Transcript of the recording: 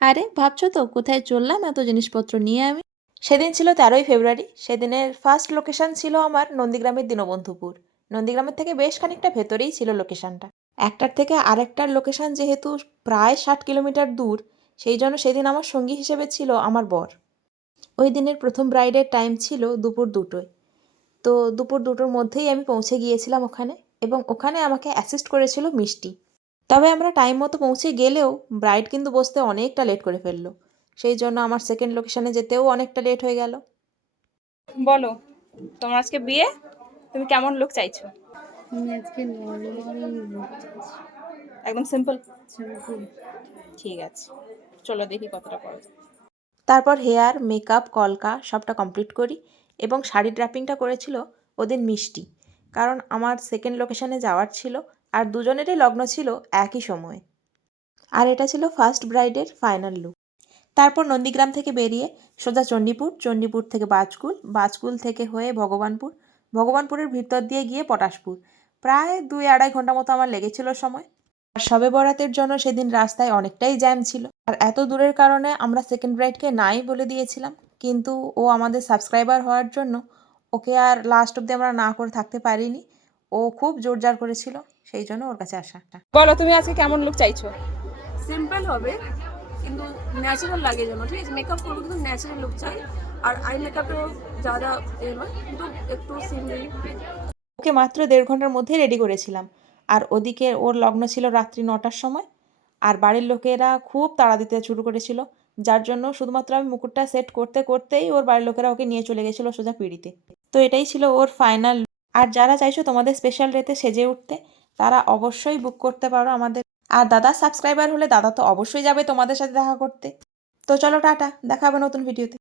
আরে ভাবছো তো কোথায় চললাম এত জিনিসপত্র নিয়ে আমি? সেদিন ছিল 13ই ফেব্রুয়ারি। সেদিনের ফার্স্ট লোকেশন ছিল আমার নন্দীগ্রামের দীনবন্ধুপুর। নন্দীগ্রামের থেকে বেশ খানিকটা ভেতরেই ছিল লোকেশনটা। একটার থেকে আরেকটার লোকেশন যেহেতু প্রায় 60 কিলোমিটার দূর, সেই জন্য সেদিন আমার সঙ্গী হিসেবে ছিল আমার বর। ওই দিনের প্রথম ব্রাইডের টাইম ছিল দুপুর 2টোয়। তো দুপুর 2টোর মধ্যেই আমি পৌঁছে গিয়েছিলাম ওখানে, এবং ওখানে আমাকে অ্যাসিস্ট করেছিল মিষ্টি। তবে আমরা টাইম মতো পৌঁছে গেলেও ব্রাইড কিন্তু বসতে অনেকটা লেট করে ফেললো। সেই জন্য আমার সেকেন্ড লোকেশনে যেতেও অনেকটা লেট হয়ে গেল। বলো, তোমার আজকে বিয়ে, তুমি কেমন লুক চাইছো? আমি আজকে নর্মাল একদম সিম্পল। সিম্পল। ঠিক আছে, চলো দেখি কতটা পাওয়া যায়। তারপর হেয়ার, মেকআপ, কলকা সবটা কমপ্লিট করি, এবং শাড়ি ড্র্যাপিংটা করেছিল ওদিন মিষ্টি, কারণ আমার সেকেন্ড লোকেশনে যাওয়ার ছিল, আর দুজনেরই লগ্ন ছিল একই সময়ে। আর এটা ছিল ফার্স্ট ব্রাইডের ফাইনাল লুক। তারপর নন্দীগ্রাম থেকে বেরিয়ে সোজা চণ্ডীপুর, চণ্ডীপুর থেকে বাজকুল, বাজকুল থেকে হয়ে ভগবানপুর, ভগবানপুরের ভিতর দিয়ে গিয়ে পটাশপুর। প্রায় 2-2.5 ঘন্টা মতো আমার লেগেছিল সময়। আর শবে বরাতের জন্য সেদিন রাস্তায় অনেকটাই জ্যাম ছিল, আর এত দূরের কারণে আমরা সেকেন্ড ব্রাইডকে নাই বলে দিয়েছিলাম। কিন্তু ও আমাদের সাবস্ক্রাইবার হওয়ার জন্য ওকে আর লাস্ট অব্দি আমরা না করে থাকতে পারিনি। ও খুব জোরজার করেছিল, সেই জন্য ওর কাছে আসা। বলো, তুমি আজকে কেমন লুক চাইছো? সিম্পল হবে, কিন্তু ন্যাচারাল লাগে যেন। ঠিক আছে, মেকআপ করবো কিন্তু ন্যাচারাল লুক চাই। আর আই মেকআপেও যারা নয়, কিন্তু একটু সিম্পল। ওকে মাত্র 1.5 ঘন্টার মধ্যেই রেডি করেছিলাম। আর ওদিকে ওর লগ্ন ছিল রাত্রি 9টার সময়। আর বাড়ির লোকেরা খুব তাড়া দিতে শুরু করেছিল, যার জন্য শুধুমাত্র আমি মুকুটটা সেট করতে করতেই ওর বাড়ির লোকেরা ওকে নিয়ে চলে গেছিলো সোজা পিঁড়িতে। তো এটাই ছিল ওর ফাইনাল। আর যারা চাইছো তোমাদের স্পেশাল ডেতে সেজে উঠতে, তারা অবশ্যই বুক করতে পারো আমাদের। আর দাদা সাবস্ক্রাইবার হলে দাদা তো অবশ্যই যাবে তোমাদের সাথে দেখা করতে। তো চলো টাটা, দেখা হবে নতুন ভিডিওতে।